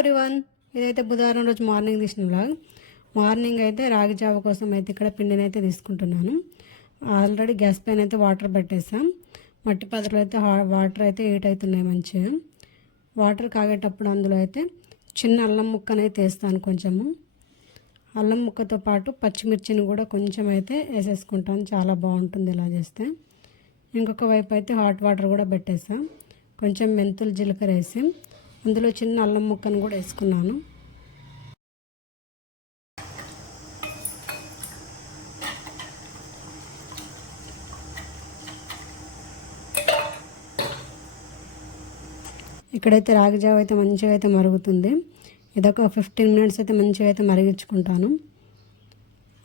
Everyone ఇదైతే బుధవారం రోజు మార్నింగ్ తీసిన బ్లాగ్ మార్నింగ్ అయితే రాగి జావ కోసం అయితే ఇక్కడ పిండిని అయితే తీసుకుంటున్నాను. ఆల్రెడీ గ్యాస్ పైన అయితే వాటర్ పెట్టేసాం మట్టి పాత్రలు అయితే వాటర్ అయితే హీట్ అవుతున్నాయి మంచిగా. వాటర్ కాగేటప్పుడు అందులో అయితే చిన్న అల్లం ముక్కనైతే వేస్తాను కొంచెము. అల్లం ముక్కతో పాటు పచ్చిమిర్చిని కూడా కొంచెం అయితే వేసేసుకుంటాను. చాలా బాగుంటుంది ఇలా చేస్తే. ఇంకొక వైపు అయితే హాట్ వాటర్ కూడా పెట్టేసాం కొంచెం మెంతులు జీలకర్ర వేసి అందులో చిన్న అల్లం ముక్కను కూడా వేసుకున్నాను. ఇక్కడైతే రాగిజావ అయితే మంచిగా అయితే మరుగుతుంది. ఇదొక ఫిఫ్టీన్ మినిట్స్ అయితే మంచిగా అయితే మరిగించుకుంటాను.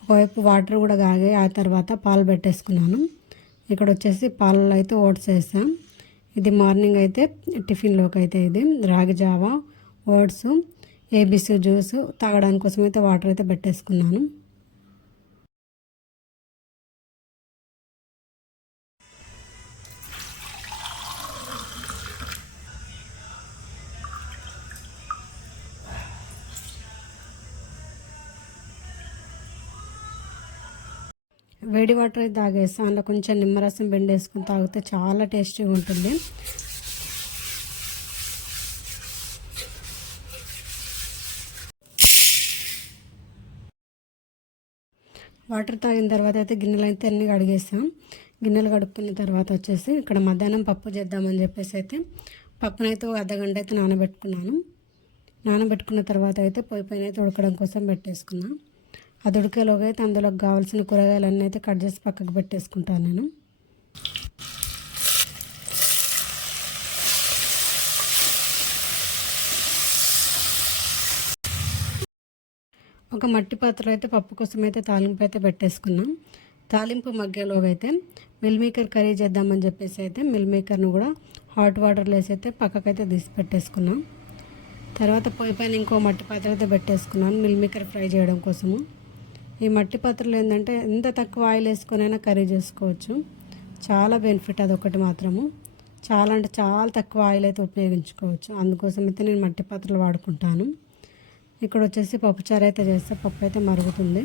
ఒకవైపు వాటర్ కూడా కాగాయి ఆ తర్వాత పాలు పెట్టేసుకున్నాను. ఇక్కడ వచ్చేసి పాలలో అయితే ఓట్స్ వేసాం. ఇది మార్నింగ్ అయితే టిఫిన్లోకి అయితే ఇది. రాగి జావా ఓట్స్ ఏబిసి జ్యూస్ తాగడానికి కోసం అయితే వాటర్ అయితే పెట్టేసుకున్నాను. వేడి వాటర్ అయితే తాగేస్తాం. అందులో కొంచెం నిమ్మరసం బెండేసుకుని తాగితే చాలా టేస్టీగా ఉంటుంది. వాటర్ తాగిన తర్వాత అయితే గిన్నెలు అయితే అన్ని కడిగేసాం గిన్నెలు కడుక్కున్న తర్వాత వచ్చేసి ఇక్కడ మధ్యాహ్నం పప్పు చేద్దామని చెప్పేసి అయితే పప్పునైతే ఒక అర్ధగంట అయితే నానబెట్టుకున్నాను. నానబెట్టుకున్న తర్వాత అయితే పొయ్యి పైన అయితే ఉడకడం కోసం పెట్టేసుకున్నాను అది ఉడికేలోగా అయితే అందులోకి కావాల్సిన కూరగాయలన్నీ అయితే కట్ చేసి పక్కకు పెట్టేసుకుంటాను నేను. ఒక మట్టి పాత్రలో అయితే పప్పు కోసం అయితే తాలింపు అయితే పెట్టేసుకున్నాం. తాలింపు మగ్గేలోగా అయితే మిల్ మేకర్ కర్రీ చేద్దామని చెప్పేసి అయితే మిల్ మేకర్ను కూడా హాట్ వాటర్లో వేసి అయితే పక్కకైతే తీసి పెట్టేసుకున్నాం. తర్వాత పొయ్యి పైన ఇంకో మట్టి పాత్ర అయితే పెట్టేసుకున్నాను మిల్ మేకర్ ఫ్రై చేయడం కోసము. ఈ మట్టి పాత్రలు ఏంటంటే ఎంత తక్కువ ఆయిల్ వేసుకొనైనా కర్రీ చేసుకోవచ్చు. చాలా బెనిఫిట్ అదొకటి మాత్రము. చాలా అంటే చాలా తక్కువ ఆయిల్ అయితే ఉపయోగించుకోవచ్చు. అందుకోసం అయితే నేను మట్టి పాత్రలు వాడుకుంటాను. ఇక్కడ వచ్చేసి పప్పుచారు అయితే చేస్తే పప్పు అయితే మరుగుతుంది.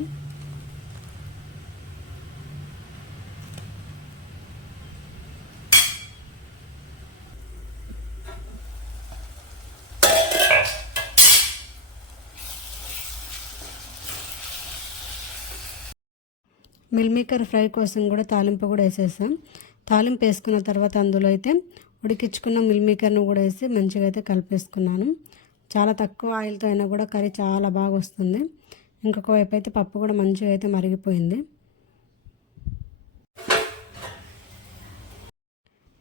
మిల్మేకర్ ఫ్రై కోసం కూడా తాలింపు కూడా వేసేసాం. తాలింపు వేసుకున్న తర్వాత అందులో అయితే ఉడికించుకున్న మిల్మేకర్ను కూడా వేసి మంచిగా అయితే కలిపేసుకున్నాను. చాలా తక్కువ ఆయిల్తో అయినా కూడా కర్రీ చాలా బాగా వస్తుంది. ఇంకొక వైపు అయితే పప్పు కూడా మంచిగా అయితే మరిగిపోయింది.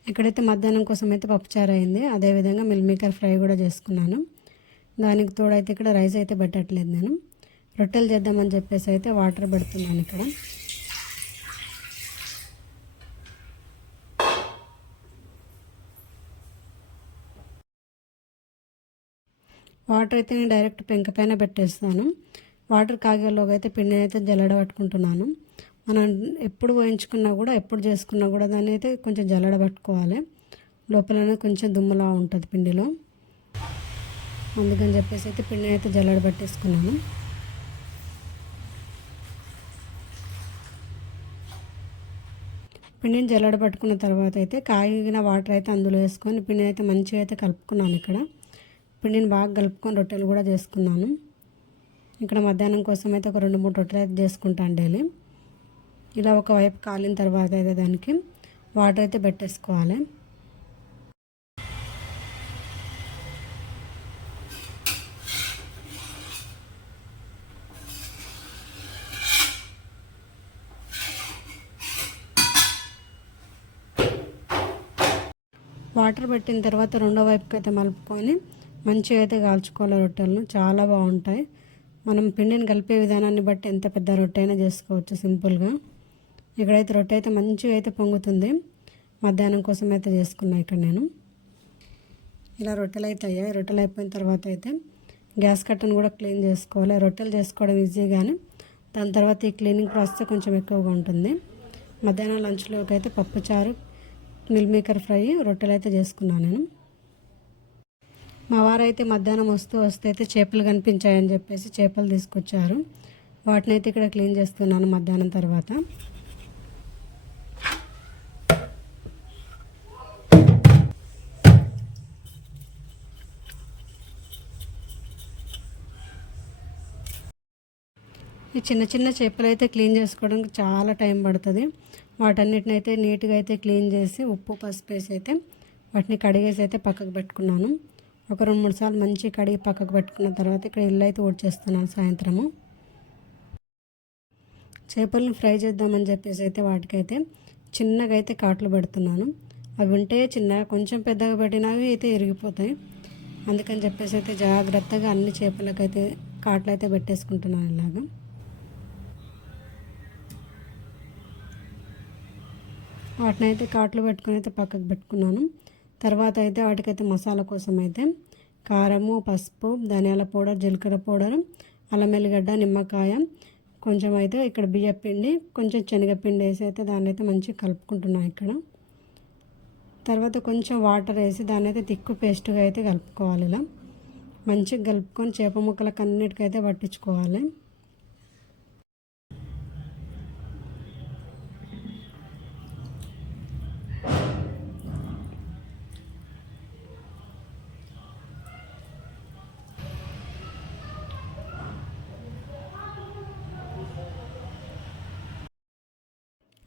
ఇక్కడైతే మధ్యాహ్నం కోసం అయితే పప్పుచారు అయింది. అదేవిధంగా మిల్మేకర్ ఫ్రై కూడా చేసుకున్నాను. దానికి తోడైతే ఇక్కడ రైస్ అయితే పెట్టట్లేదు నేను. రొట్టెలు చేద్దామని చెప్పేసి అయితే వాటర్ పెడుతున్నాను ఇక్కడ. వాటర్ అయితే నేను డైరెక్ట్ పెంక పైన పెట్టేస్తాను. వాటర్ కాగేలోగా అయితే పిండి అయితే జల్లడ పట్టుకుంటున్నాను. మనం ఎప్పుడు వేయించుకున్నా కూడా ఎప్పుడు చేసుకున్నా కూడా దాన్ని అయితే కొంచెం జల్లడ పట్టుకోవాలి. లోపలనే కొంచెం దుమ్ములా ఉంటుంది పిండిలో. అందుకని చెప్పేసి అయితే పిండి అయితే జల్లడ పట్టేసుకున్నాను. పిండిని జల్లడ పట్టుకున్న తర్వాత అయితే కాగిన వాటర్ అయితే అందులో వేసుకొని పిండిని అయితే మంచిగా అయితే కలుపుకున్నాను ఇక్కడ. పిండిని బాగా కలుపుకొని రొట్టెలు కూడా చేసుకున్నాను. ఇక్కడ మధ్యాహ్నం కోసం అయితే ఒక రెండు మూడు రొట్టెలు అయితే చేసుకుంటాను డైలీ ఇలా ఒక వైపు కాలిన తర్వాత అయితే దానికి వాటర్ అయితే పెట్టేసుకోవాలి. వాటర్ పెట్టిన తర్వాత రెండో వైపుకి అయితే మలుపుకొని మంచిగా అయితే కాల్చుకోవాలి రొట్టెలను. చాలా బాగుంటాయి. మనం పిండిని కలిపే విధానాన్ని బట్టి ఎంత పెద్ద రొట్టె అయినా చేసుకోవచ్చు సింపుల్గా. ఇక్కడైతే రొట్టె అయితే మంచిగా అయితే పొంగుతుంది. మధ్యాహ్నం కోసం అయితే చేసుకున్నాను ఇక్కడ నేను. ఇలా రొట్టెలు అయితే అయ్యాయి. రొట్టెలు అయిపోయిన తర్వాత అయితే గ్యాస్ కట్టను కూడా క్లీన్ చేసుకోవాలి. రొట్టెలు చేసుకోవడం ఈజీ కానీ దాని తర్వాత ఈ క్లీనింగ్ ప్రాసెస్ కొంచెం ఎక్కువగా ఉంటుంది. మధ్యాహ్నం లంచ్లోకి అయితే పప్పుచారు మిల్ మేకర్ ఫ్రై రొట్టెలు అయితే చేసుకున్నాను నేను. మా వారైతే మధ్యాహ్నం వస్తూ వస్తే అయితే చేపలు కనిపించాయని చెప్పేసి చేపలు తీసుకొచ్చారు. వాటిని అయితే ఇక్కడ క్లీన్ చేస్తున్నాను మధ్యాహ్నం తర్వాత. ఈ చిన్న చిన్న చేపలు అయితే క్లీన్ చేసుకోవడానికి చాలా టైం పడుతుంది. వాటన్నిటిని అయితే నీట్గా అయితే క్లీన్ చేసి ఉప్పు పసుపు వేసి అయితే వాటిని కడిగేసి అయితే పక్కకు పెట్టుకున్నాను. ఒక రెండు మూడు సార్లు మంచి కడిగి పక్కకు పెట్టుకున్న తర్వాత ఇక్కడ ఇల్లు అయితే ఊడ్చేస్తున్నాను సాయంత్రము. చేపలను ఫ్రై చేద్దామని చెప్పేసి అయితే వాటికైతే చిన్నగా అయితే కాట్లు పెడుతున్నాను. అవి ఉంటే చిన్నగా కొంచెం పెద్దగా పెట్టినవి అయితే ఇరిగిపోతాయి. అందుకని చెప్పేసి అయితే జాగ్రత్తగా అన్ని చేపలకైతే కాట్లు అయితే పెట్టేసుకుంటున్నాను ఇలాగా. వాటిని అయితే కాట్లు పెట్టుకుని అయితే పక్కకు పెట్టుకున్నాను. తర్వాత అయితే వాటికైతే మసాలా కోసం అయితే కారము పసుపు ధనియాల పౌడర్ జీలకర్ర పౌడర్ అల్లం ఎల్లిగడ్డ నిమ్మకాయ కొంచెం అయితే ఇక్కడ బియ్య పిండి కొంచెం శనగపిండి వేసి అయితే దాన్ని అయితే మంచిగా కలుపుకుంటున్నాను ఇక్కడ. తర్వాత కొంచెం వాటర్ వేసి దాన్ని అయితే తిక్కు పేస్ట్గా అయితే కలుపుకోవాలి ఇలా. మంచిగా కలుపుకొని చేప ముక్కలకు అన్నిటికైతే పట్టించుకోవాలి.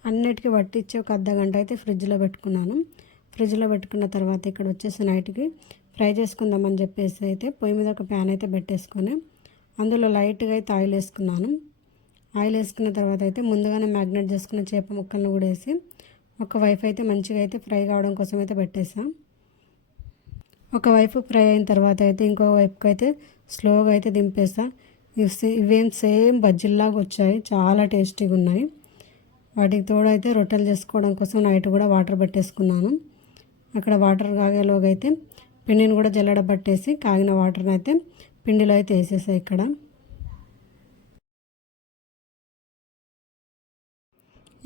అన్నిటికీ పట్టించి ఒక అర్ధ గంట అయితే ఫ్రిడ్జ్లో పెట్టుకున్నాను. ఫ్రిడ్జ్లో పెట్టుకున్న తర్వాత ఇక్కడ వచ్చేసి నైట్కి ఫ్రై చేసుకుందామని చెప్పేసి అయితే పొయ్యి మీద ఒక ప్యాన్ అయితే పెట్టేసుకొని అందులో లైట్గా అయితే ఆయిల్ వేసుకున్నాను. ఆయిల్ వేసుకున్న తర్వాత అయితే ముందుగానే మ్యాగ్నెట్ చేసుకున్న చేప ముక్కలను కూడా వేసి ఒక వైఫ్ అయితే మంచిగా అయితే ఫ్రై కావడం కోసం అయితే పెట్టేసాం ఒక వైపు ఫ్రై అయిన తర్వాత అయితే ఇంకో వైపుకి అయితే స్లోగా అయితే దింపేస్తా ఇవేం సేమ్ బజ్జిల్లాగా వచ్చాయి. చాలా టేస్టీగా ఉన్నాయి. వాటికి తోడైతే రొట్టెలు చేసుకోవడం కోసం నైట్ కూడా వాటర్ పెట్టేసుకున్నాను. అక్కడ వాటర్ కాగేలోగా అయితే పిండిని కూడా జల్లడ పట్టేసి కాగిన వాటర్ని అయితే పిండిలో అయితే వేసేసాయి ఇక్కడ.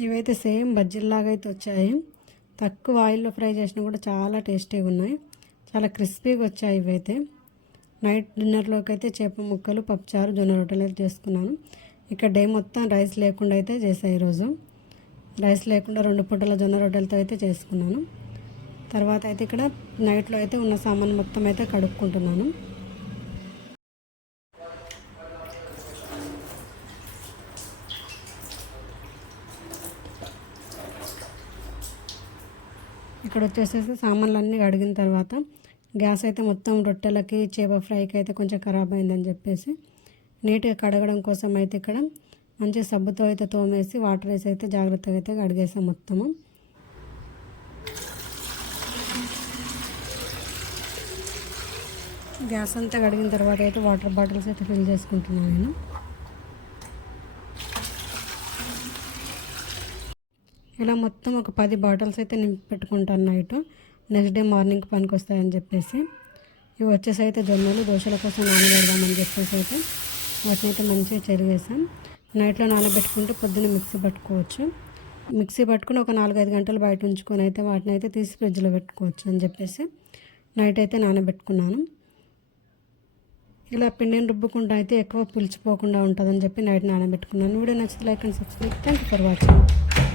ఇవైతే సేమ్ బజ్జీల్లాగా అయితే వచ్చాయి. తక్కువ ఆయిల్లో ఫ్రై చేసినా కూడా చాలా టేస్టీగా ఉన్నాయి. చాలా క్రిస్పీగా వచ్చాయి ఇవైతే. నైట్ డిన్నర్లోకి అయితే చేప ముక్కలు పప్పుచారు జొన్న రొట్టెలు అయితే చేసుకున్నాను. ఇక్కడ డే మొత్తం రైస్ లేకుండా అయితే చేసాయి ఈరోజు. రైస్ లేకుండా రెండు పూటల జొన్న రొట్టెలతో అయితే చేసుకున్నాను. తర్వాత అయితే ఇక్కడ నైట్లో అయితే ఉన్న సామాన్ మొత్తం అయితే కడుక్కుంటున్నాను. ఇక్కడ వచ్చేసేసి సామాన్లు అన్నీ కడిగిన తర్వాత గ్యాస్ అయితే మొత్తం రొట్టెలకి చేప ఫ్రైకి అయితే కొంచెం ఖరాబ్ అయిందని చెప్పేసి నీట్గా కడగడం కోసం అయితే ఇక్కడ మంచి సబ్బుతో అయితే తోమేసి వాటర్ వేసి అయితే జాగ్రత్తగా అయితే కడిగేసాం మొత్తము. గ్యాస్ అంతా కడిగిన తర్వాత అయితే వాటర్ బాటిల్స్ అయితే ఫిల్ చేసుకుంటున్నాను నేను. ఇలా మొత్తం ఒక పది బాటిల్స్ అయితే నింపి పెట్టుకుంటాను నైట్. నెక్స్ట్ డే మార్నింగ్ పనికి వస్తాయని చెప్పేసి. ఇవి వచ్చేసి అయితే జొన్నలు దోశల కోసం నానబెడదామని చెప్పేసి అయితే. వాటిని అయితే మంచిగా చెరిగేసాం. నైట్లో నానబెట్టుకుంటే పొద్దున్న మిక్సీ పట్టుకోవచ్చు. మిక్సీ పట్టుకుని ఒక నాలుగైదు గంటలు బయట ఉంచుకొని అయితే వాటిని అయితే తీసి ఫ్రిడ్జ్లో పెట్టుకోవచ్చు అని చెప్పేసి నైట్ అయితే నానబెట్టుకున్నాను. ఇలా పిండిని రుబ్బుకుంటా అయితే ఎక్కువ పులిచిపోకుండా ఉంటుందని చెప్పి నైట్ నానబెట్టుకున్నాను. వీడియో నచ్చితే like and subscribe. Thank you for watching